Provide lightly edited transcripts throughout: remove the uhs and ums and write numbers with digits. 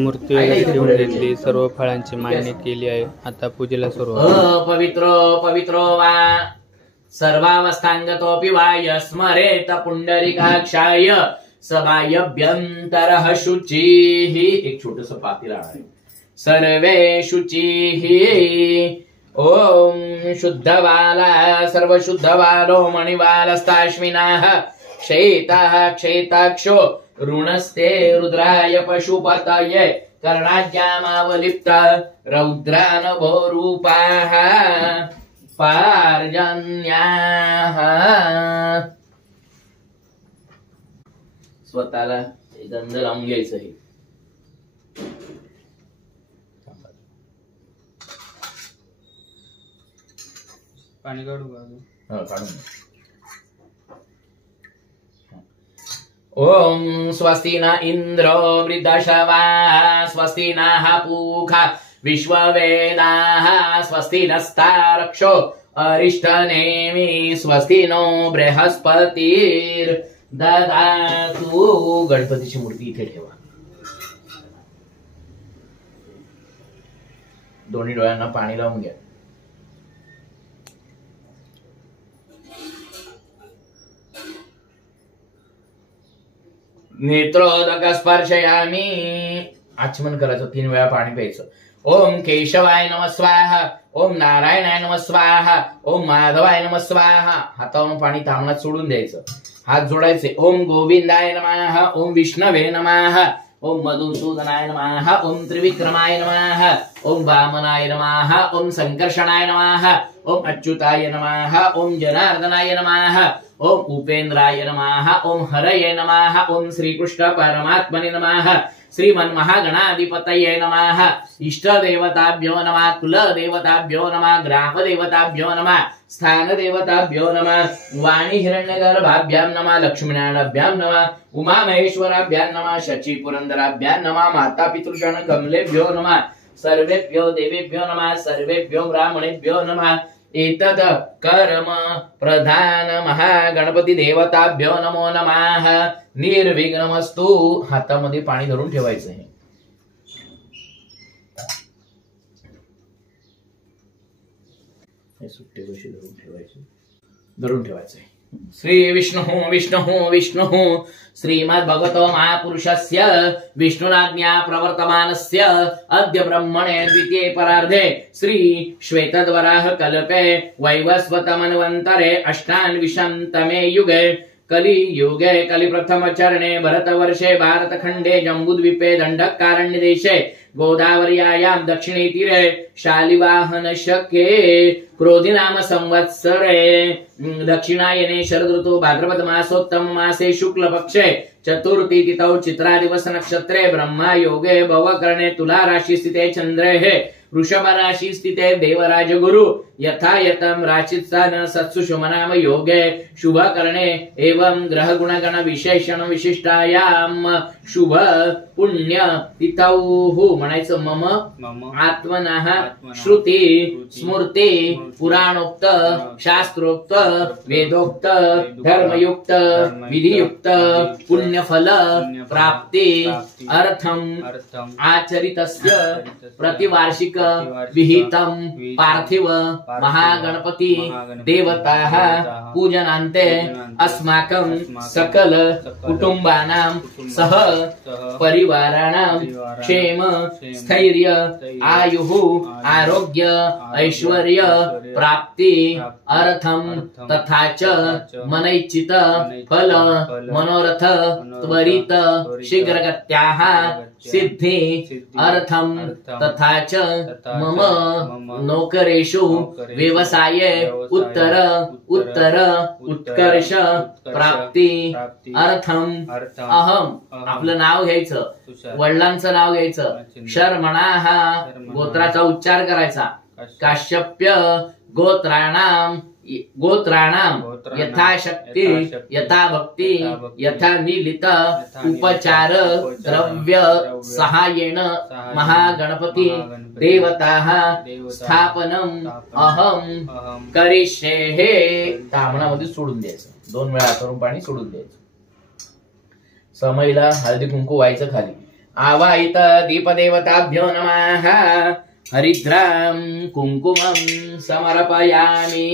मूर्तीवर ठेवून घेतली, सर्व फळांची मांडणी केली आहे. आता पूजेला सुरुवात. पवित्रो पवित्रो वा सर्वावस्थांगतोऽपि वा यस्मरेत पुंडरीकाक्षाय सबायभ्यंतरः शुचिः. एक छोटस पाती आहे. सर्वे शुचिः. ओम शुद्धबाला सर्वशुद्धबालो मणिबालस्ताश्विनाः क्षेताः क्षेताक्षो ऋणस्ते रुद्राय पशुपतये कर्णाज्ञामावलिप्त रौद्रानभोरूपाः पार्जन्याः. स्वतःला गंध लावून घ्यायचं आहे. पाणी काढू काढून. ओम स्वस्ति न इंद्रो वृद्धशवा स्वस्ति नः पूषा विश्ववेदाः स्वस्ति नस्तारक्षो अरिष्टनेमि स्वस्ति नो बृहस्पतिर्दधातु. गणपतीची मूर्ती इथे ठेवा. दोन्ही डोळ्यांना पाणी लावून घ्या. नेत्रोदक स्पर्शयामी. आचमन करायचं. 3 वेळा पाणी प्यायचं. ओम केशवाय नमः स्वाहा. ओम नारायणाय नमः स्वाहा. ओम माधवाय नमः स्वाहा. हातावरून पाणी तामणात सोडून द्यायचं. हात जोडायचे. ओम गोविंदाय नमः. ओम विष्णवे नमः. ओम मधुसूदनाय नमः. ओम त्रिविक्रमाय नमः. ओम वामनाय नमः. ओम संकर्षणाय नमः. ओम अच्युताय नमः. ओम जनार्दनाय नमः. ओम उपेंद्राय नमः. ओम हरये नमः. ओम श्रीकृष्ण परमात्मने नमः. श्रीमन्महागणाधिपतये नमः. इष्टदेवताभ्यो नमः. कुलदेवताभ्यो नमः. ग्रामदेवताभ्यो नमः. स्थानदेवताभ्यो नमः. वाणी हिरण्यगर्भाभ्यां नमः. लक्ष्मीनारायणाभ्यां नमः. उमामहेश्वराभ्यां नमः. शची पुरंदराभ्यां नमः. माता पितृजन कमलेभ्यो नमः. सर्वेभ्यो देवेभ्यो नमः. सर्वेभ्यो ब्राह्मणेभ्यो नमः. एतद कर्म प्रधान महागणपती देवताभ्यो नमो नमः. निर्विघ्नमस्तु. हातामध्ये पाणी धरून ठेवायचं आहे. सुट्टे कशी धरून ठेवायचं आहे. श्री विष्णु विष्णु विष्णु श्रीमद्भगवतो महापुरुषस्य विष्णुराज्ञा प्रवर्तमानस्य अद्य ब्रह्मणे द्वितीये परार्धे श्री श्वेतद्वराह कल्पे वैवस्वतमन्वन्तरे अष्टान्विशतमे युगे कलियुगे कलिप्रथम चरणे भरतवर्षे भारतखण्डे जम्बूद्वीपे दण्डकारण्यदेशे गोदावर्यायां दक्षिणे तीरे शालिवाहन शके क्रोधी नाम संवत्सरे दक्षिणायने शरद ऋतु भाद्रपद मासोत्तम मासे शुक्ल पक्षे चतुर्थी तिथौ चित्रा दिवस नक्षत्रे ब्रह्मा योगे भवकर्णे तुला राशि स्थिते चंद्रे वृषभ राशि स्थिते देवराज गुरु यथा यतम राशित्सान सत्सु शुभनाम योगे शुभ करणे एवं ग्रह गुणगण विशेषण विशिष्टायाम शुभ पुण्य तिथौ म्हणायचं. मम आत्मनः श्रुती स्मृती पुराणोक्त शास्त्रोक्त वेदोक्त धर्मयुक्त विधियुक्त पुण्यफल प्राप्ती अर्थम आचरितस्य प्रतिवार्षिक विहितम पार्थिव महागणपति देवताः पूजनान्ते अस्माकं सकल कुटुंबानां सह परिवाराणां क्षेम स्थैर्य आयुः आरोग्य ऐश्वर्य प्राप्ति अर्थम तथा च मनैच्छित फल मनोरथ त्वरित शीघ्रगत्याः सिद्धि अर्थम तथा च मम नौकरेषु व्यवसाये उत्तर उत्तर उत्कर्ष प्राप्ती अर्थम अहम. आपलं नाव घ्यायचं. वडिलांचं नाव घ्यायचं. शर्मणाः गोत्राचा उच्चार करायचा. काश्यप्य गोत्राणाम यथाशक्ती यथा भक्ती यथा निलित उपचार द्रव्य सहाय्येन महागणपती देवताः स्थापनम अहम करिष्ये. हे तामणामध्ये सोडून द्यायचं. 2 वेळा करून पाणी सोडून द्यायचं. समईला हळदी कुंकू व्हायचं खाली. आवाहित दीपदेवताभ्यो नमः हरिद्रां कुंकुमं समर्पयामि।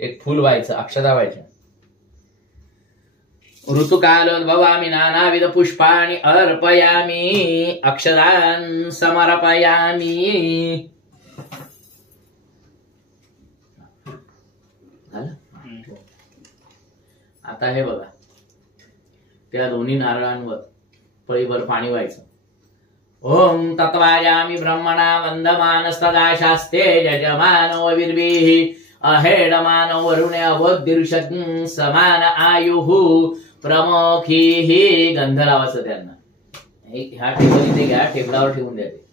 एक फूल व्हायचं, अक्षता व्हायच्या। ऋतुकालोद्भवामि नानाविध पुष्पाणि अर्पयामि अक्षतान् समर्पयामि। आता हे बघा, त्या दोन्ही नारळांवर पळीभर पाणी व्हायचं। ओम तत्वायामि ब्रह्मणा वंदमानस्तदा शास्ते यजमानो विर्भिः अहेडमानो वरुणे अवोद्दीर्षत् समान आयुः प्रमुखीः। गंध लावायचं त्यांना। ह्या टेबल इथे घ्या, टेबलावर ठेवून द्या ते।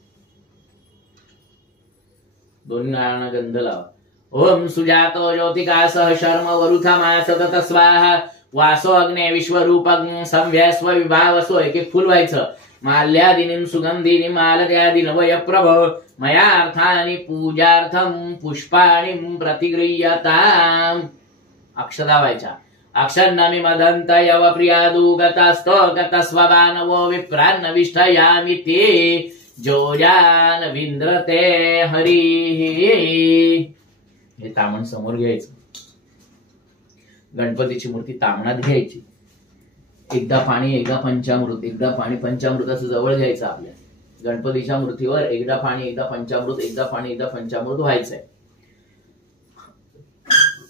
दोन्ही नारळांना गंध लावा। ओम सुजातो ज्योतिका सह शर्म वरुथमा सतत स्वाहा वासो अग्ने विश्वरूपं संव्यस्व विभावसो। एक एक फुल व्हायचं। माल्यादिनीं सुगंधिनीं मालत्यादिन वयप्रभ मयार्थानि पूजार्थं पुष्पाणि प्रतिगृह्यताम्। अक्षता व्हायच्या। अक्षन्नमि मदन्तयव प्रियादुगतस्तोगतस्वबानवो विप्रान्नविष्ठयामि ते जोजान विंद्रते हरिः। हे तामण समोर घ्यायचं। गणपतीची मूर्ती तामणात घ्यायची। एकदा पाणी एकदा पंचामृत, एकदा पाणी पंचामृत असं जवळ घ्यायचं आपल्या। गणपतीच्या मूर्तीवर एकदा पाणी एकदा पंचामृत, एकदा पाणी एकदा पंचामृत व्हायचंय।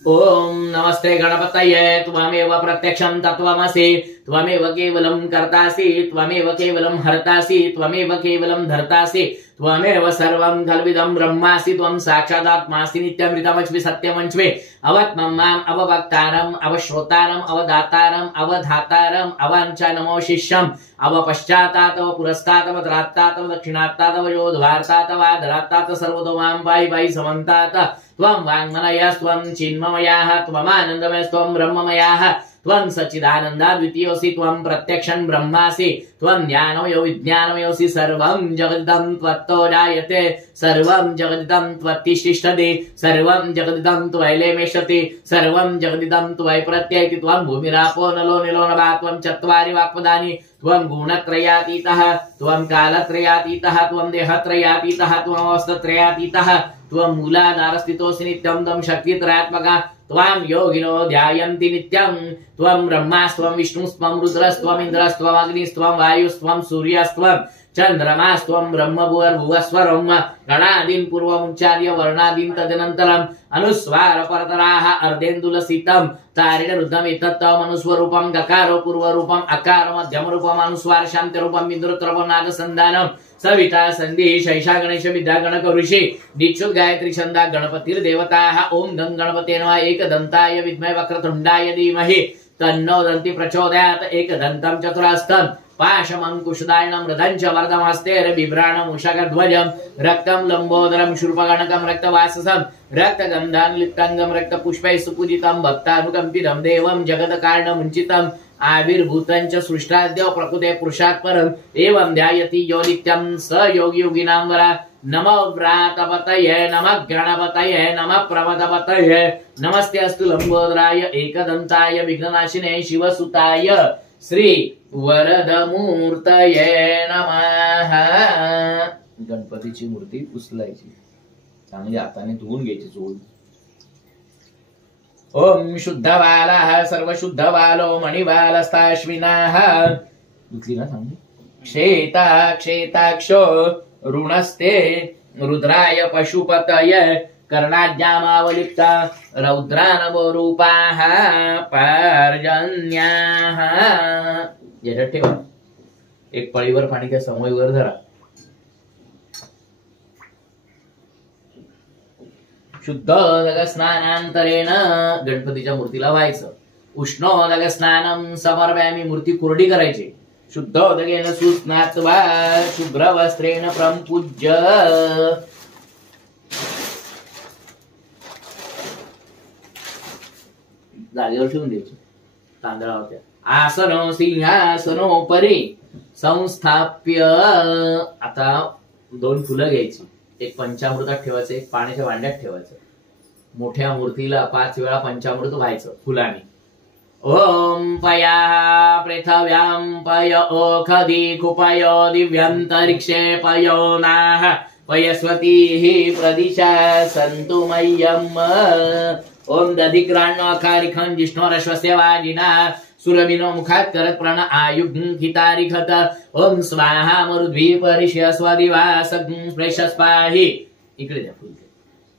ओम नमस्ते गणपतये त्वमेव प्रत्यक्षं तत्त्वमसि त्वमेव केवलं कर्तासि त्वमेव केवलं हर्तासि त्वमेव केवलं धर्तासि त्वमेव सर्वं खल्विदं ब्रह्मासि त्वं साक्षादात्मासि नित्यमृतमच्मि सत्यमच्मि अवत्मं माम् अववक्तारम् अवश्रोतारम् अवदातारम् अवधातारम् अवाञ्चा नमो शिष्यम् अवपश्चातातव पुरस्तातव त्रात्तातव दक्षिणात्तातव योद्धार्तातव आदरात्तात सर्वतो मां पाहि पाहि समन्तात त्वं वाङ्मनयस्त्वं चिन्मयः त्वमानन्दमयस्त्वं ब्रह्ममयः त्वं सच्चिदानन्दाद्वितीयोऽसि त्वं प्रत्यक्षं ब्रह्मासि त्वं ज्ञानमयो विज्ञानमयोऽसि सर्वं जगदिदं त्वत्तो जायते सर्वं जगदिदं त्वत्तिष्ठति सर्वं जगदिदं त्वैलेमेष्यति सर्वं जगदिदं त्वयि प्रत्ययति त्वं भूमिरापो नलो निलो नभः त्वं चत्वारि वाक्पदानि त्वं गुणत्रयातीतः त्वं कालत्रयातीतः त्वं देहत्रयातीतः त्वं अवस्थत्रयातीतः त्वं मूलाधारस्थितोऽसि नित्यं त्वं शक्तित्रयात्मकः त्वां योगिनो ध्यायन्ति नित्यं त्वं ब्रह्मास्त्वं विष्णुस्त्वं रुद्रस्त्वं इन्द्रस्त्वं अग्निस्त्वं वायुस्त्वं सूर्यस्त्वं चन्द्रमास्त्वं ब्रह्मभुवर्भुवस्वरं गणादीन् पूर्वमुच्चार्य वर्णादीन् तदनन्तरम् अनुस्वार परतराः अर्धेन्दुलसितं तारिणरुद्धम् एतत्तम् अनुस्वरूपं गकारो पूर्वरूपम् अकारो मध्यमरूपम् अनुस्वार शान्तिरूपम् बिन्दुरुत्तरपं नादसन्धानम् सविता संधि शैषा गणेश विद्या गणक ऋषि दीक्षुत गायत्री छंदा गणपतिर्देवताः ओम गं गणपते नमः एकदन्ताय विद्महे वक्रतुण्डाय धीमहि तन्नो दन्ति प्रचोदयात् एकदन्तं चतुरास्तं पाशमङ्कुशदायनं मृदञ्च वर्धमस्तेर बिभ्राणम् उषगध्वजम् रक्तं लम्बोदरं शूर्पगणकं रक्तवाससं रक्तगन्धान् लिप्ताङ्गं रक्तपुष्पैः सुपूजितं भक्तानुकम्पितं देवं जगत्कारणमुञ्चितम् आविर्भूतञ्च सृष्टाद्य प्रकृते पुरुषात् परम् एवं ध्यायति यो नित्यं स योगी योगिनां वरा नमो व्रातपतये नमः गणपतये नमः प्रमदपतये नमस्ते अस्तु लंबोदराय एकदन्ताय विघ्ननाशिने शिवसुताय श्री वरदमूर्तये नमः। गणपतीची मूर्ती उचलायची, चांगली हाताने धुवून घ्यायची चोळून। ओम शुद्धबालः सर्वशुद्धबालो मणिबालस्ताश्विनाः धुतली ना चांगली। क्षेताक्षो ऋणस्ते रुद्राय पशुपतये कर्णाद्यामावलिप्ता रौद्रानवरूपाः पर्जन्याः। याच्यात ठेवा, एक पळीवर पाणी त्या समयवर धरा। शुद्धोदक स्नानांतरेण गणपतीच्या मूर्तीला व्हायचं। उष्णोदक स्नानं समर्पयामि मूर्ती कोरडी करायची। शुद्धोदकेन सुस्नात्वा शुभ्रवस्त्रेण प्रपूज्य जागेवर ठेवून द्यायची तांदळावर। आसनो सिंहासनोपरी संस्थाप्य। आता दोन फुलं घ्यायची, एक पंचामृतात ठेवायचं, एक पाण्याच्या भांड्यात ठेवायचं। मोठ्या मूर्तीला 5 वेळा पंचामृत व्हायचं फुलाने. ओम पया पृथव्यां पय ओखदी कुपयो दिव्यंतरिक्षे पयो नाह पयस्वती प्रदिशा सन्तु मह्यम्. ओम दधिग्राण्यखारिखं जिष्णोरश्वस्य वाजिना सुरभिनो मुखात करत प्राण आयुग्हितारिखत. ओम स्वाहा मरुद्वी परिष्य स्वदिवासं स्प्रेशस्पाहि. इकडे द्या फुल.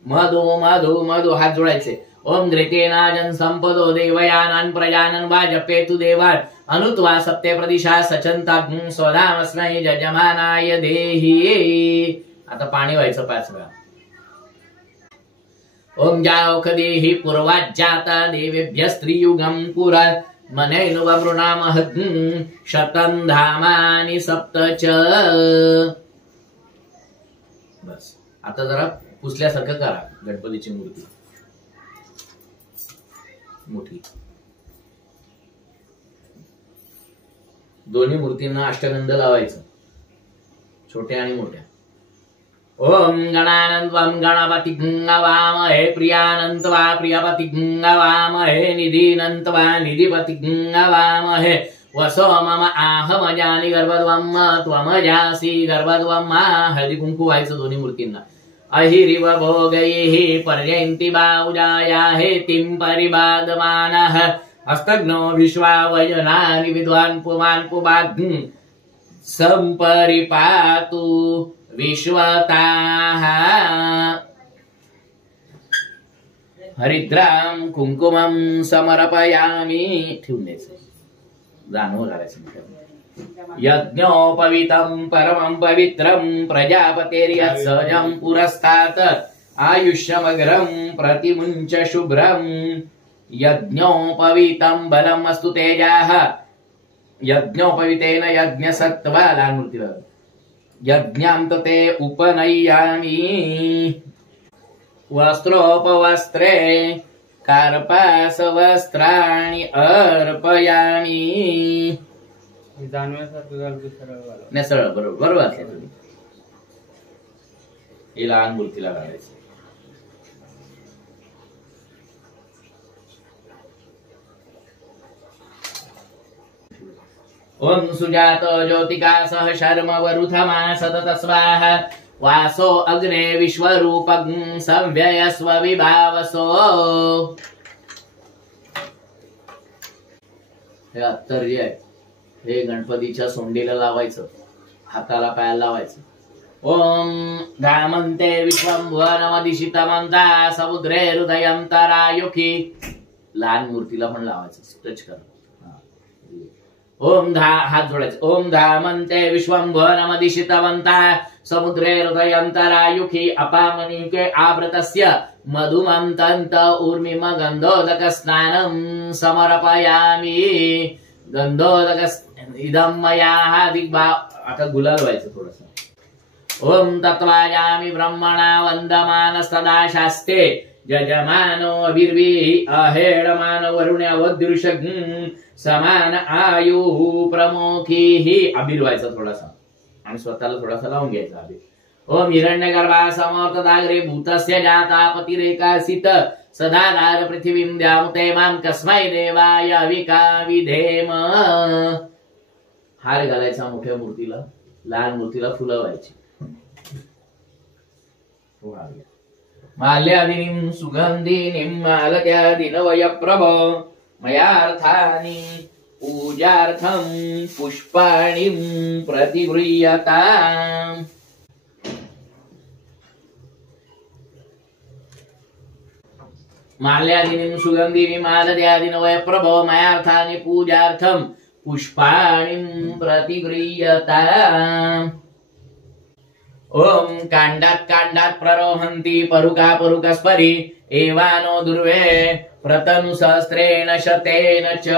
मधु मधु मधु हात जोडायचे. ओम घृतेनाजन संपदो देवयानान प्रजानन वाजपेतु देवान अनुत्वा सप्ते प्रदिशा सचंताग्ं स्वधामस्मै जजमानाय देहि. आता पाणी व्हायचं 5 वेळा. ओम जाओखदेहि पूर्वाज्जाता देवेभ्य स्त्रियुगं पुरा मनेनुवमृणामह शतं धामानि सप्त च. बस आता जरा पुसल्यासारखं करा. गणपतीची मूर्ती मोठी. दोन्ही मूर्तींना अष्टगंध लावायचं, छोट्या आणि मोठ्या. ओम गणानंत्वं गणपतिं वामहे प्रियानंत्वा प्रियपतिं वामहे निधीनंत्वा निधिपतिं वामहे वसो मम आहमजानि गर्भध्वं त्वमजासि गर्भध्वं. हळदी कुंकू व्हायचं दोन्ही मूर्तींना. अहिरिव भोगैः पर्यन्ति बाहुजाया हेतिं परिबाधमानः हस्तघ्नो विश्वावयनानि विद्वान् पुमान् पुबाग् संपरिपातु विश्वताः. हरिद्रां कुंकुमं समर्पयामि. ठेवून द्यायचं, जाणवं घालायचं. यज्ञोपवीतं परमं पवित्रं प्रजापतेर्यत्सजं पुरस्तात् आयुष्यमग्रं प्रतिमुञ्च शुभ्रं. यज्ञोपवीतं बलमस्तु तेजाः यज्ञोपवीतेन यज्ञसत्त्वा. लहान मूर्तीवर यज्ञां ते उपनय्यामि. वस्त्रोपवस्त्रे कार्पासवस्त्राणि अर्पयामि. जाणवण्यासारखं घालतो सरळ. नाही सरळ बरोबर बरोबर आहे तुम्ही. हे लहान मूर्तीला घालायचं. ओम सुजात ज्योतिका सह शर्म वरुथमा सतत स्वाहा वासो अग्ने विश्वरूपं संव्ययस्व विभावसो. हे अत्तर जे आहे हे गणपतीच्या सोंडीला लावायचं, हाताला पायाला लावायचं. ओम धामन्ते विश्वंभुवनमदिशितमन्ता समुद्रे हृदयंतरायुखी. लहान मूर्तीला पण लावायचं, टच करा. ओम हात जोडायचे. ओम धामन्ते विश्वंभुवनमदिशितमन्ता समुद्रे हृदयंतरायुखी अपामनिके आवृतस्य मधुमन्तन्त ऊर्मिम गन्धोदक स्नानं समर्पयामि. गंधोदक इदं मया दिग्भा. आता गुलाल व्हायचं थोडस. ओम तत्वायामि ब्रह्मणा वंदमान सदा शास्ते जजमानो अभिर्वी अहेडमान वरुण्यवदृशग समान आयु प्रमुखी. अभिर व्हायचा थोडासा आणि स्वतःला थोडासा लावून घ्यायचा अभिर. ओम हिरण्यगर्भा समर्थदाग्रे भूतस्य जाता पतिरेकासित सदाधार पृथिवीं द्यामुते मां कस्मै देवाय अविका विधेम. हार घालायचा मोठ्या मूर्तीला, लहान मूर्तीला फुलं व्हायची. माल्यादिनीं सुगंधिनीं मालत्यादिनवय प्रभो मयार्थानि पूजार्थं पुष्पाणि प्रतिगृह्यताम्. माल्यादिनीं सुगंधिनीं मालत्यादिनवय प्रभो मयार्थानि पूजार्थं पुष्पाणि प्रतिगृह्यताम्. ओम कांडात कांडात प्ररोहन्ति परुका परुकस्परी एवानो दुर्वे प्रतनु सहस्रेण शतेन च.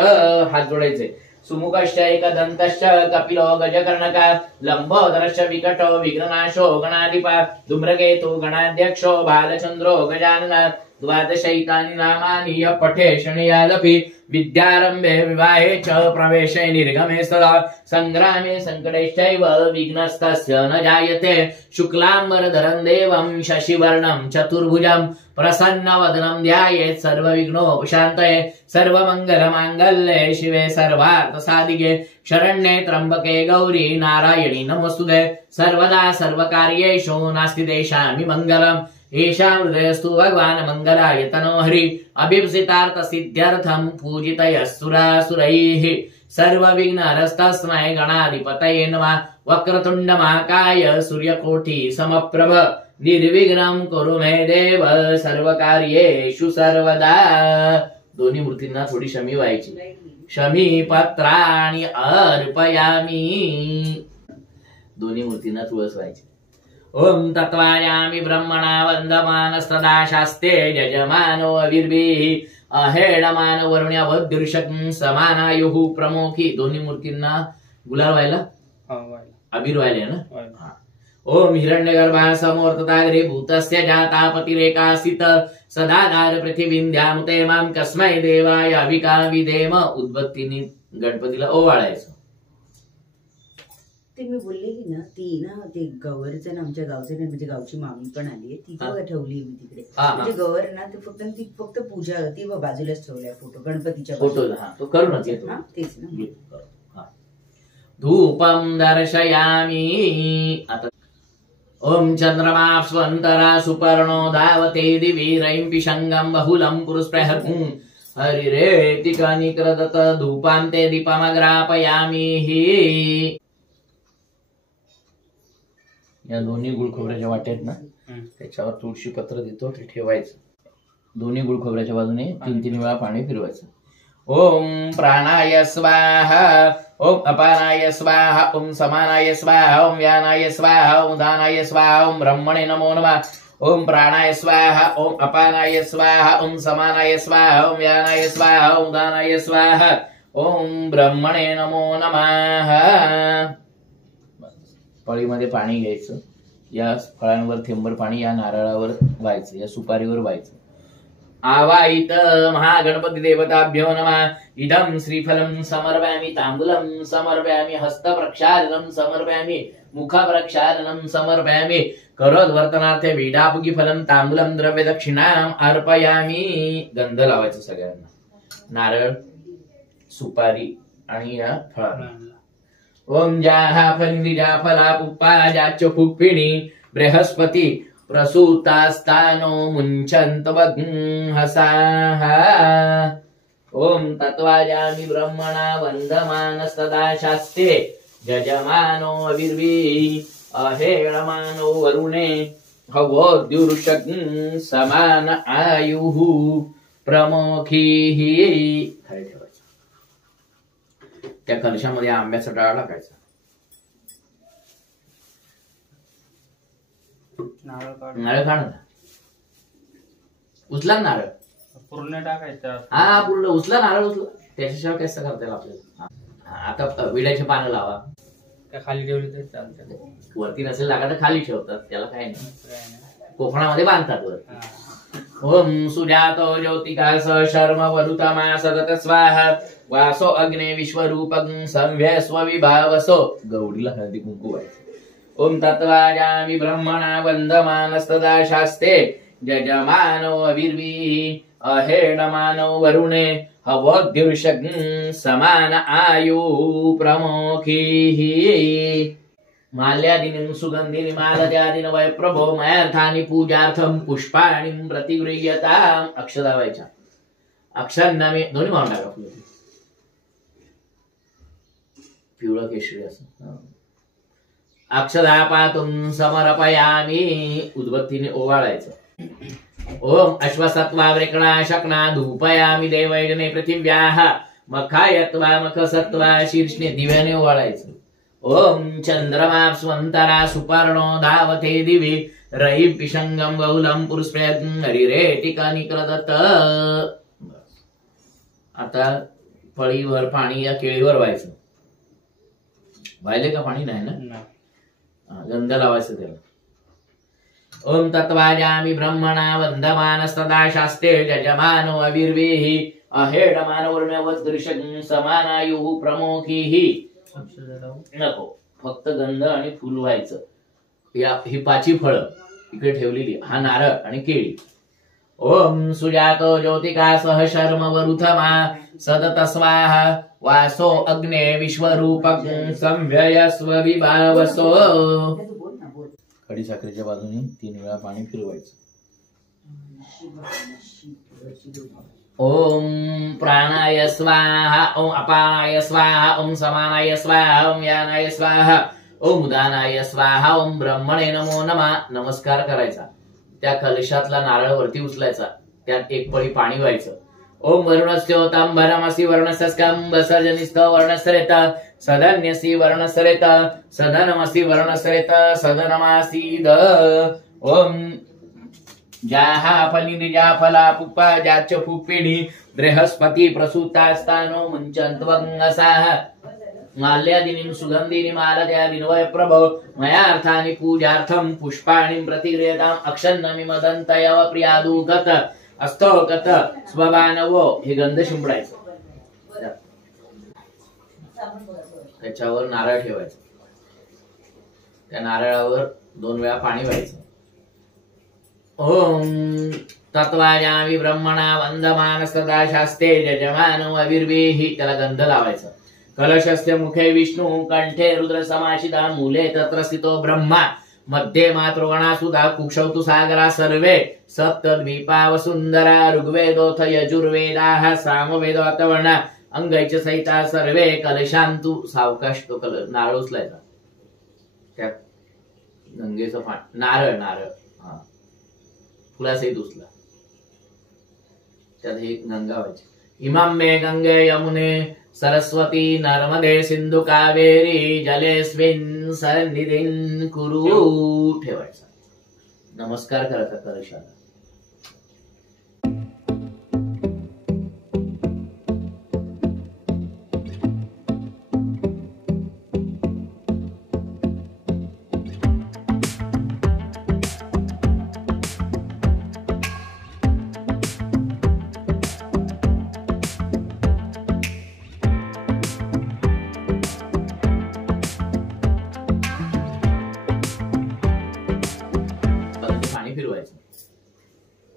हात जोडायचे. सुमुखश्च एकदन्तश्च कपिलो गजकर्णका लंबोदरश्च विकटो विघ्ननाशो गणाधिपा धूम्रकेतु गणाध्यक्षो बालचंद्रो गजानन द्वादशैतानि नामानि य पठे शृणुयादपि विद्यारम्भे विवाहे च प्रवेशे निर्गमे सदा संग्रामे संकटेश्चैव विघ्नस्तस्य न जायते शुक्लाम्बरधरं देवं शशिवर्णं चतुर्भुजं प्रसन्नवदनं ध्यायेत् सर्वविघ्नोपशान्तये सर्वमङ्गलमाङ्गल्ये शिवे सर्वार्थसाधिके शरण्ये त्र्यम्बके गौरी नारायणी नमोस्तुते सर्वदा सर्वकार्येषु नास्ति देशामि मङ्गलम् एषा हृदयस्तु भगवान् मङ्गलाय तनो हरि अभिप्सितार्थ सिद्ध्यर्थं पूजितयः सुरासुरैः सर्वविघ्नहरस्तस्मै गणाधिपतये नमः वक्रतुण्ड महाकाय सूर्यकोटि समप्रभ निर्विघ्नं कुरु मे देव सर्वकार्येषु सर्वदा। दोन्ही मूर्तींना थोडी शमी व्हायची। शमी पत्राणि अर्पयामि। दोन्ही मूर्तींना तुळस व्हायची। ओम तत्वायामि ब्रह्मणा वंदमानस्तदा शास्ते यजमानो अविर्भिः अहेडमानो वरुण्यावद्दृशकं समानायुः प्रमुखी। दोन्ही मूर्तींना गुलाल व्हायला अबीर व्हायला ना। ओम हिरण्यगर्भः समोर्तताग्रे भूतस्य जातापतिरेकासित सदाधार पृथिवीं ध्यामुते मां कस्मै देवाय अविका विधेम। उद्बत्तीने गणपतीला ओवाळायचं। ते मी बोलले की ना ते गवरचं ना आमच्या गावचं ना म्हणजे गावची मामी पण आली आहे ती बघा ठेवली मी तिकडे म्हणजे गवर ना ती फक्त पूजा ती बाजूलाच ठेवलाय फोटो गणपतीच्या फोटो तो करू ना तेच ना। धूपम दर्शयामी। आता ओम चंद्रमा स्वंतरा सुपर्णो धावते दिवी रैं पिशंगम बहुलं पुरुस्पृहत् हरिरेतिकनिकृदत धूपान्ते दीपमग्रापयामी। या दोन्ही गुळखोबऱ्याच्या वाट्यात ना त्याच्यावर तुळशी पत्र देतो ते ठेवायचं। दोन्ही गुळखोबऱ्याच्या बाजूने 3-3 वेळा पाणी फिरवायचं। ओम प्राणाय स्वाहा ओम अपानाय स्वाहा ओम समानाय स्वाहा ओम व्यानाय स्वाहा ओम दानाय स्वाहा ओम ब्रह्मणे नमो नमः। ओम प्राणाय स्वाहा ओम अपानाय स्वाहा ओम समानाय स्वाहा ओम व्यानाय स्वाहा ओम दानाय स्वाहा ओम ब्रह्मणे नमो नमः। पळीमध्ये पाणी घ्यायचं। या फळांवर थेंबर पाणी या नारळावर व्हायचं या सुपारीवर व्हायचं। आवाहित महागणपती देवताभ्यो नमः। इदं श्रीफलं समर्पयामि तांबूलं समर्पयामि हस्तप्रक्षालनं समर्पयामि मुखप्रक्षालनं समर्पयामि करोद्वर्तनार्थे वीडापुगी फलं तांबूलं द्रव्य दक्षिणाम अर्पयामि। गंध लावायचं सगळ्यांना नारळ सुपारी आणि या फळांना। ओम जाहा फलिंदिजा फला पुप्पा जाच फुप्पिणी बृहस्पती प्रसूतास्तानो मुञ्चन्त हसाहा। ओम तत्वायामि ब्रह्मणा वन्दमानस्तदा शास्ते यजमानो अविर्भिः अहेळमानो वरुणे हवोद्युरुषं समान आयुः प्रमुखीः। त्या कलशामध्ये आंब्याचा डाळ टाकायचा। नारळ काढ उचला नारळ पूर्ण टाकायचं। हा पूर्ण उचला नारळ उचला त्याच्याशिवाय कसं करता येईल आपल्याला। आता विड्याची पानं लावा। त्या खाली ठेवली तरी चालतं। वरती नसेल लागा तर खाली ठेवतात त्याला काय नाही कोकणामध्ये बांधतात वर। ओम सुजातो ज्योतिका स शर्म वरुतमा सदत स्वाहा वासो अग्ने विश्वरूपं संव्य स्वविभावसो। गौडीला हळदी कुंकू व्हायचं। ओम तत्वायामि ब्रह्मणा वन्दमानस्तदा शास्ते यजमानो अविर्भिः अहेडमानो वरुणे हवोद्युरुषं समान आयुः प्रमुखीः। माल्यादिनीं सुगन्धिनी मालत्यादिन वै प्रभो मयार्थानि पूजार्थं पुष्पाणि प्रतिगृह्यताम्। अक्षता व्हायच्या। अक्षरनामे दोन्ही मारून टाका फुलं पिवळं केशरी असं। अक्षदा पातुं समर्पयामि। उद्बत्तीने ओवाळायचं। ओम अश्वसत्त्वा शकणा धूपयामि देवैजने पृथिव्याः मखायत्वा मखसत्त्वा शीर्षणे दिव्याने ओवाळायचं। ओम चंद्रमा स्वंतरा सुपर्णो धावते दिवी रई पिशंगम बहुलं पुरुस्पृहत् हरिरेटिका निकृदत। आता फळीवर पाणी या केळीवर व्हायचं। व्हायले का पाणी नाही ना गंध लावायचं त्याला। ओम तत्वाजामि ब्रह्मणा वन्दमानस्तदा शास्ते यजमानो अविर्वेहि अहेडमानवर्णवदृशं समानायुः प्रमुखीहि. नको, फक्त गंध आणि फुल व्हायचं. ही 5 फळं इकडे ठेवलेली. हा नारळ आणि केळी. ओम सुजातो ज्योतिका सह शर्म वरुथमा सदत स्वाहा वासो अग्ने विश्वरूपक संव्ययस्व विभावसो. खडीसाखरेच्या बाजूने 3 वेळा पाणी फिरवायचं. ओम प्राणाय स्वाहा ओम अपानाय स्वाहा ओम समानाय स्वाहा ओम यानाय स्वाहा ओम उदानाय स्वाहा ओम ब्रह्मणे नमो नमः. नमस्कार करायचा. त्या कलशातला नारळ वरती उचलायचा. त्यात 1 पळी पाणी व्हायचं. ओम वरुणस्योतांबरमसि वर्णस्कंभ सर्जनिस्थ वर्णसरेत सदन्यसि वर्णसरेत सदनमसि वर्णसरेत सदनमासीद. ओम जाहा फलिनिजा फला पुप्पा जाच फुप्पिणी बृहस्पती प्रसूतास्तानो मुञ्चन्त्वङ्गसाः माल्यादिनीं सुगन्धिनी मालद्यादिन्वय प्रभो मया अर्थानि पूजार्थं पुष्पाणि प्रतिगृह्यताम् अक्षन्नमि मदन्तयव प्रियादुगत अस्तोगत स्वबानवो. हे गंध शिंपडायचं. त्याच्यावर नारळ ठेवायचं. त्या नारळावर 2 वेळा पाणी व्हायचं. ओम तत्वाजामि ब्रह्मणा वन्दमान सदा शास्ते यजमानो अविर्वेहि. त्याला गंध लावायचा. कलशस्य मुखे विष्णु कंठे रुद्र समाशिता मूले तत्र स्थितो ब्रह्मा मध्ये मातृगणासुधा कुक्षौतु सागरा सर्वे सप्तद्वीपा वसुंधरा ऋग्वेदोऽथ यजुर्वेदाः सामवेदो अथर्वणा अंगैच सहिता सर्वे कलशांतु. सावकाश तो नारळ उचलायचा. त्यात गंगेचं नारळ हा फुलासहित उचला. त्यात ही गंगा व्हायची. इमाम मे गंगे यमुने सरस्वती नर्मदे सिंधु कावेरी जलेस्मिन् सन्निधिं कुरु. ठेवायचा. नमस्कार करायचा कलशाला.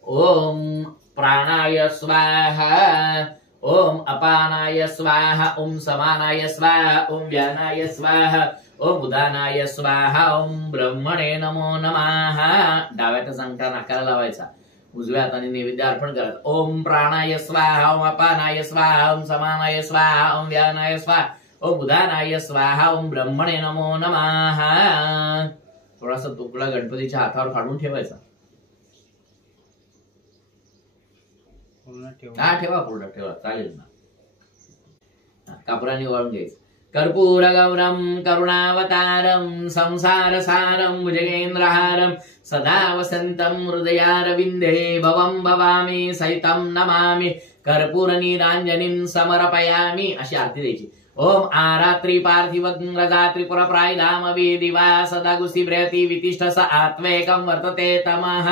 ओम प्राणाय स्वाहा ओम अपानाय स्वाहा ओम समानाय स्वाहा ओम व्यानाय स्वाहा ओम उदानाय स्वाहा ओम ब्रह्मणे नमो नमः. डाव्याचा अंगठा नाकाला लावायचा. उजव्या हाताने नैवेद्य अर्पण करायचा. ओम प्राणाय स्वाहा ओम अपानाय स्वाहा ओम समानाय स्वाहा ओम व्यानाय स्वाहा ओम उदानाय स्वाहा ओम ब्रह्मणे नमो नमः. थोडासा तुकडा गणपतीच्या हातावर काढून ठेवायचा. ठेवा पूर्ण ठेवा चालेल ना. कापराने वाळून घ्यायचं. कर्पूर गौरम करुणावतारम संसार सारम भुजगेंद्रहारम सदा वसंतम हृदयारविंदे भवम भवामी सहितम नमामि कर्पूर निरांजनीं समर्पयामि. अशी आरती द्यायची. ओम आरात्री पार्थिव त्रिपुर प्रायधाम दिवा सदा गुसी ब्रहती वितिष्ठ स आत्मेकं वर्तते तमः.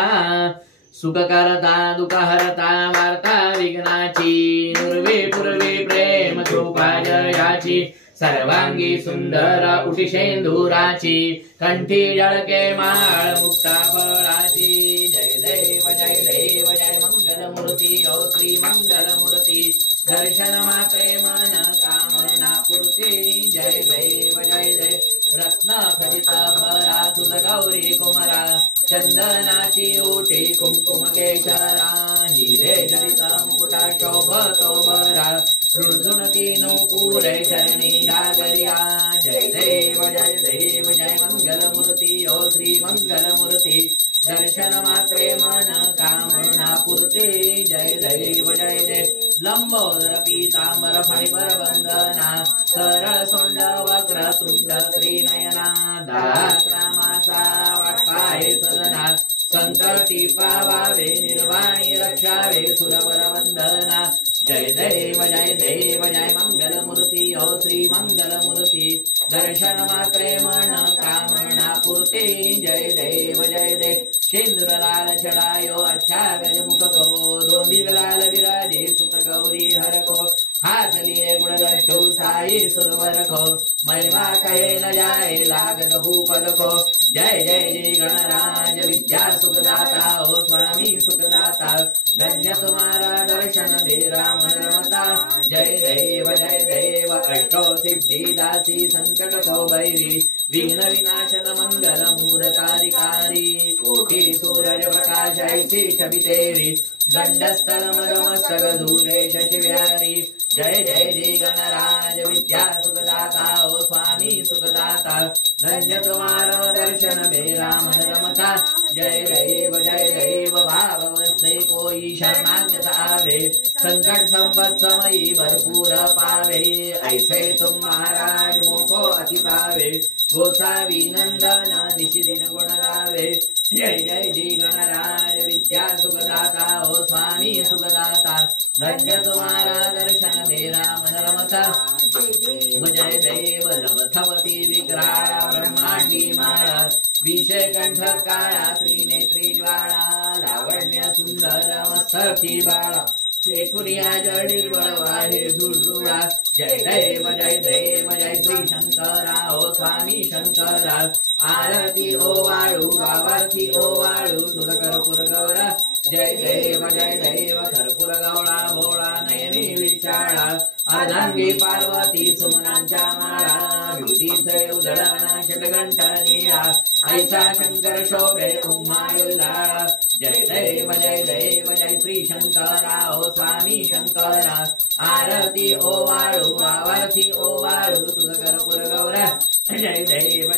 सुखकरता दुःखहरता वार्ता विघ्नाची नुर्वे पूर्वे प्रेम कृपाजयाची सर्वांगी सुंदर उटिशेंदुराची कंठी जळके माळ मुक्ता फळाची. जय देव जय मंगलमूर्ती ओ श्री मंगलमूर्ती दर्शन मात्रे मन कामना पूर्ती. जय देव जय रत्न खचित भरा तुझ गौरी कुमरा चंदनाची ओटी कुंकुम केशरा हिरे जडित मुकुटा शोभतो बरा रुजुनती नूपुरे चरणी गागरिया. जय देव जय मंगलमूर्ती ओ श्री मंगलमूर्ती दर्शन मात्रे मन कामना पूर्ती. जय देव जय लंबोदर पीतांबर फणिवर वंदना सरळ सोंड वक्र तुंड त्रिनयना दात्रामाचा वाटपाहे सदना संकटी पावावे निर्वाणी रक्षावे सुरवर वंदना. जय देव जय मंगलमूर्ती ओ श्री मंगलमूर्ती दर्शन मात्रे मन कामना पूर्ती. जय देव शेंद्र लाल चढ़ायो अच्छा गज मुख को दोंदिल लाल विराजे सुत गौरी हर को हाथ लिए गुणदंडो साई सुरवर को महिमा कहे न जाए लागत भूपद को जय जय जय गणराज विद्या सुखदाता ओ स्वामी सुखदाता धन्य तुम्हारा दर्शन मेरा मन रमता जय देव अष्टो सिद्धि दासी संकट को बैरी विघ्न विनाशन मंगल मूर्ताधिकारी कोटि सूरज प्रकाश ऐसी छवि तेरी दंडस्थल मदमस्तक धूले शशिव्यारी जय जय जय गणराज विद्या सुखदाता ओ स्वामी सुखदाता धन्य तुम्हारा दर्शन मेरा मन रमता जय देव भाव से कोई शरणागत आवे संकट संपत समयी भरपूर पावे ऐसे तुम महाराज मोको अति पावे गोसावी नंदन निशिदिन गुण गावे जय जय जय गणराज विद्या सुखदाता ओ स्वामी सुखदाता धन्य तुम्हारा दर्शन मेरा मन रमता जय देव लवथवती विक्राळा ब्रह्मांडी माळा विषय कंठ काळा त्रिनेत्री ज्वाळा लावण्य सुंदर मस्तकी बाळा शेखुरिया जडिल बळवाहे दुर्दुळा जय देव जय श्री शंकरा ओ स्वामी शंकरा आरती ओ वाळू आरती ओ वाळू तुझ कर्पूर गौरा जय देव कर्पूर गौळा भोळा नयनी विशाळा अर्धांगी पार्वती सुमनांच्या माळा विभूतीचे उधळणा षटघंट निळा ऐसा शंकर शोभे उम्माळा जय देव जय श्री शंकरा ओ स्वामी शंकरा आरती ओ वाळू आरती ओ वाळू तुझ कर्पूर गौरा जय देव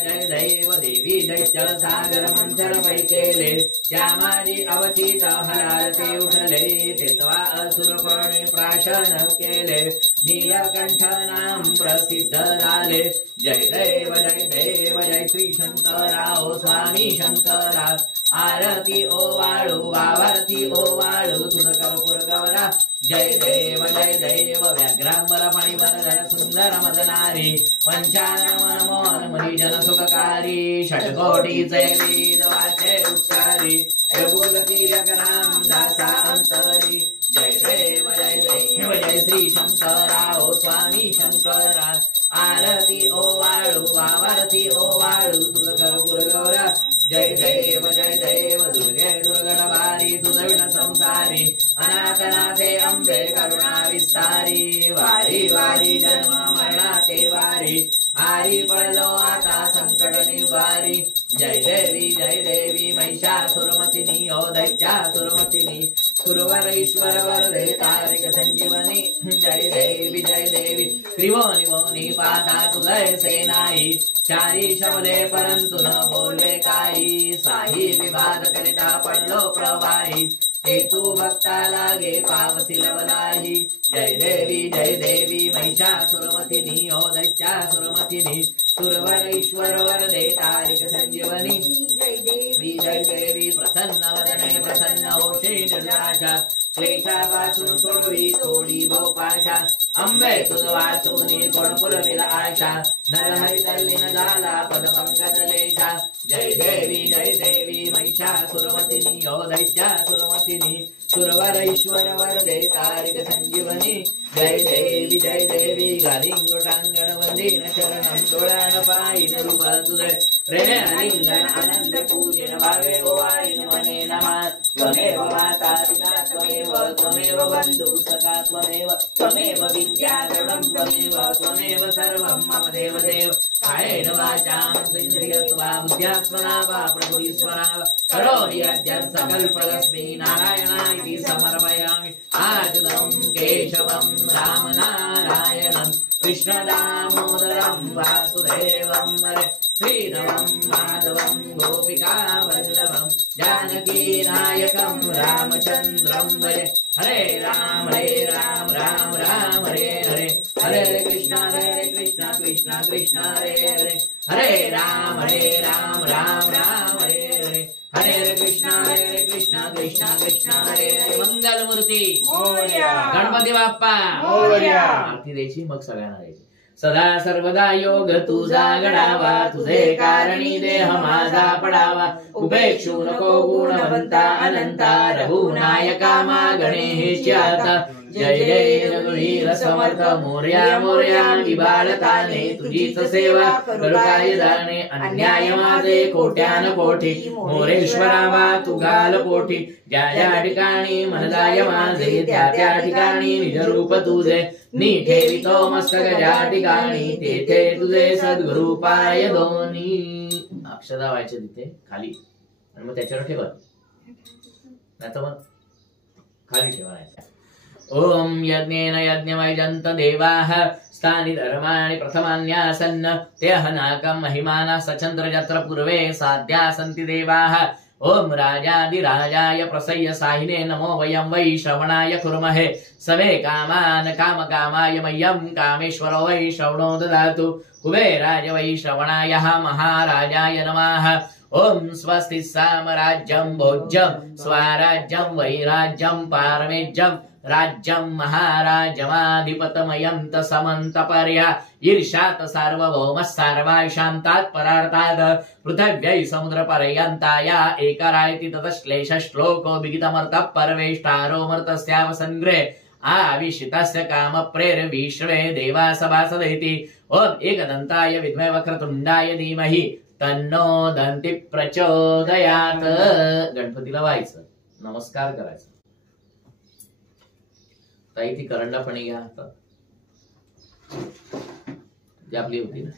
देवी दैत्य सागर मंथर पै केले त्या माझी अवचित हलालते उठले तेव्हा असुरपणे प्राशन केले नीलकंठ नाम प्रसिद्ध झाले जय देव जय श्री शंकरा ओ स्वामी शंकरा आरती ओ वाळू आरती ओ वाळू तुझ कर्पूर गौरा जय देव व्याघ्रांबर फणिवर सुंदर मदनारी पंचानन मोहन मनिजन सुखकारी षटकोटीचे वेद वाचे उच्चारी रघुगती जगनाम दासा अंतरी जय देव जय श्री शंकरा ओ स्वामी शंकरा आरती ओ वाळू आरती ओ वाळू तुझ कर्पूर गौरा जय देव दुर्गे दुर्गणवारी तुझ विण संसारी अनाथनाथे अंबे करुणा विस्तारी वारी वारी जन्म मरणाते वारी आरी पडलो आता संकट निवारी जय देवी महिषासुरमर्दिनी ओ दैत्यासुरमर्दिनी सुरवर ईश्वर वरदे तारिक संजीवनी जय देवी त्रिभुवनी पाता तुझे सेनाई चारी शब्दे परंतु न बोलवे काही साही विवाद करिता पडलो प्रवाही ते तू भक्ता लागे पावसी लवलाही जय देवी महिषासुरमर्दिनी ओ दैत्यासुरमर्दिनी सुरवर ईश्वर वरदे तारिक संजीवनी जय देवी प्रसन्न वदने प्रसन्न होशे निर्नाशा क्लेशापासून सोडवी थोडी भोपाशा अंबे तुझ वाचूनी कोण पुरविला आशा नरहरी तल्लीन झाला पदपंकजलेशा जय देवी महिषासुरमर्दिनी ओ दैत्यासुरमर्दिनी सुरवर ईश्वर वरदे तारिक संजीवनी जय देवी गालिंगोटांगण वंदीन चरणं डोळ्यान पायीन रूप तुझे प्रेमे आलिंगन आनंद पूजन भावे ओवाळीन मने नमा त्वमेव माता पिता त्वमेव बंधु सखा त्वमेव विद्या द्रवणं त्वमेव सर्वं मम देव कायेन वाचां सेन्द्रियत्वा बुद्ध्यात्मना वा प्रभुरीश्वरा करोमि अद्य सकल्परस्मै नारायणाय समर्पयामि आजुदं केशवं राम नारायणं कृष्ण दामोदरं वासुदेवं हरे श्रीरामं माधवं गोपिका वल्लभं जानकी नायकं रामचन्द्रं भजे हरे राम राम राम हरे हरे हरे कृष्ण कृष्ण कृष्ण हरे हरे हरे राम राम राम हरे हरे हरे कृष्ण कृष्ण कृष्ण हरे हरे मंगल मूर्ती गणपती बाप्पा आरती द्यायची मग सगळ्यांना द्यायची सदा सर्वदा योग तुझा घडावा, तुझे कारणी देह माझा पडावा, उपेक्षू नको गुणवंता अनंता, रघुनायका मागणे हेची आता, जय जय रघुवीर समर्थ मोरया मोरया, विबाळताने तुझीच सेवा करू काय जाणे, अन्याय माझे कोट्यान कोटी, मोरेश्वरा वा तू घाल पोटी, ज्या ज्या ठिकाणी मनलाय माझे त्या त्या ठिकाणी निज रूप तुझे, मी ठेवितो मस्तक ज्या ठिकाणी तेथे तुझे सद्गुरु पाय दोन्ही. अक्षदा व्हायचे तिथे खाली आणि मग त्याच्यावर ठेवत, नाही तर मग खाली ठेवायच्या. ओम यज्ञेन यज्ञमयजन्त देवाः स्थानि धर्माणि प्रथमान्यासन्न ते हनाकं महिमानः सचन्द्र यत्र पूर्वे साध्या सन्ति देवाः. ओम राजाधिराजाय प्रसय्य साहिने नमो वयं वै श्रवणाय कुर्महे, समे कामान् कामकामाय मह्यं कामेश्वरो वै श्रवणो ददातु. कुबेराय वै श्रवणाय महाराजाय नमः. ओम स्वस्ति साम्राज्यं भोज्यं स्वराज्यं वैराज्यं पारमेज्यं राज्यं महाराजमाधिपतमयंत समन्तपर्या ईर्ष्यात् सार्वभौमः सर्वाशान्तात् परार्तात् पृथिव्यै समुद्रपर्यन्ताया एकरायति ततश्लेष श्लोको विगितमर्तः परवेष्टारो मर्तस्यावसङ्ग्रे आविशितस्य कामप्रेरविश्वे देवा सभासदेति. ओम एकदन्ताय विद्महे वक्रतुंडाय धीमहि तन्नो दन्ति प्रचोदयात्. गणपतीला व्हायचं, नमस्कार करायचा. ताई ती करंडापणी घ्या हातात, जी आपली होती ना.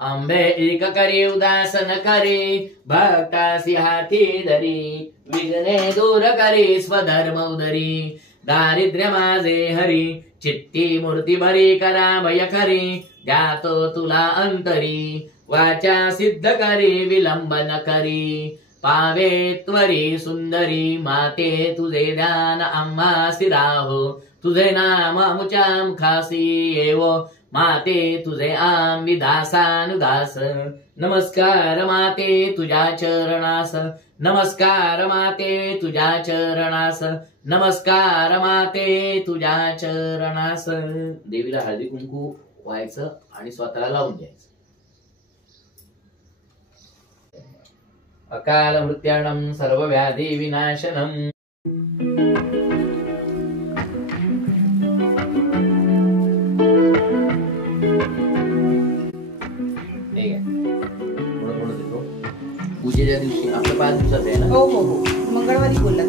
आंबे एक करी उदासन करी, भक्तासी हाती धरी, विघ्ने दूर करी स्वधर्म उदरी, दारिद्र्य माझे हरी, चित्ती मूर्ती भरी करा भय खरी, जातो तुला अंतरी, वाचा सिद्ध करी विलंबन करी, पावे त्वरी सुंदरी, माते तुझे ध्यान आम्हासी राहो, तुझे नाम मुचाम खासी येवो, माते तुझे आम विदासानुदास. नमस्कार माते तुझ्या चरणास, नमस्कार माते तुझ्या चरणास, नमस्कार माते तुझ्या चरणास. देवीला हळदी कुंकू व्हायचं आणि स्वतःला लावून द्यायचं. अकाल मृत्याणं सर्व व्याधी विनाशनम. पूजेच्या दिवशी आपल्या 5 दिवसात आहे ना. हो हो हो, मंगळवारी बोलला.